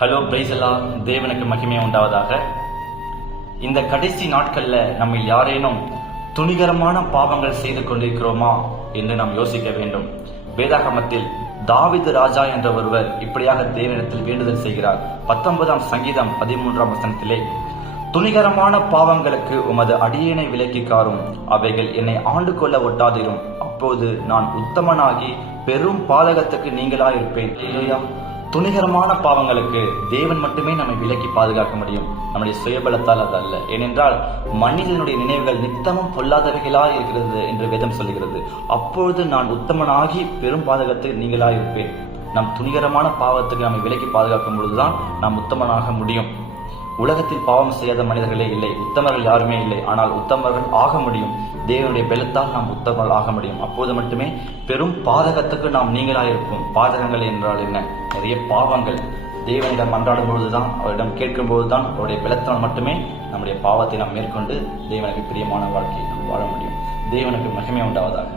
Hello பிரைசலா தேவனுக்கு மகிமை உண்டாவதாக. இந்த கடைசி நாட்களில் நம்ம யாரேனும் துணிகரமான பாவங்கள் செய்து கொண்டிருக்கிறோமா என்று நாம் யோசிக்க வேண்டும். வேதாகமத்தில் தாவிது ராஜா என்ற ஒருவர் இப்படியாக தேவனிடத்தில் வேண்டுதல் செய்கிறார். பத்தொன்பதாம் சங்கீதம் பதிமூன்றாம் வசனத்திலே துணிகரமான பாவங்களுக்கு உமது அடியேனை விலக்கி காரும். அவைகள் என்னை ஆண்டு கொள்ள ஒட்டாதிரும். அப்போது நான் உத்தமனாகி பெரும் பாதகத்துக்கு நீங்களாயிருப்பேன். இல்லையா துணிகரமான பாவங்களுக்கு தேவன் மட்டுமே நம்மை விலக்கி பாதுகாக்க முடியும். நம்முடைய சுயபலத்தால் அது அல்ல. ஏனென்றால் மனிதனுடைய நினைவுகள் நித்தமும் பொல்லாதவைகளாக இருக்கிறது என்று வேதம் சொல்லுகிறது. அப்பொழுது நான் உத்தமனாகி பெரும் பாதகத்தில் நீங்களாக இருப்பேன் நம் துணிகரமான பாவத்துக்கு நம்மை விலக்கி பாதுகாக்கும் பொழுதுதான் நாம் உத்தமனாக முடியும். உலகத்தில் பாவம் செய்யாத மனிதர்களே இல்லை உத்தமர்கள் யாருமே இல்லை. ஆனால் உத்தமர்கள் ஆக முடியும். தேவனுடைய பலத்தால் நாம் உத்தமர்கள் ஆக முடியும். அப்போது மட்டுமே பெரும் பாதகத்துக்கு நாம் நீங்களாக இருப்போம். பாதகங்கள் என்றால் என்ன? நிறைய பாவங்கள். தேவனிடம் மன்றாடும் பொழுதுதான் அவரிடம் கேட்கும் பொழுதுதான் அவருடைய பலத்தால் மட்டுமே நம்முடைய பாவத்தை நாம் மேற்கொண்டு தேவனுக்கு பிரியமான வாழ்க்கையை நாம் வாழ முடியும். தேவனுக்கு மகிமை உண்டாவதாக.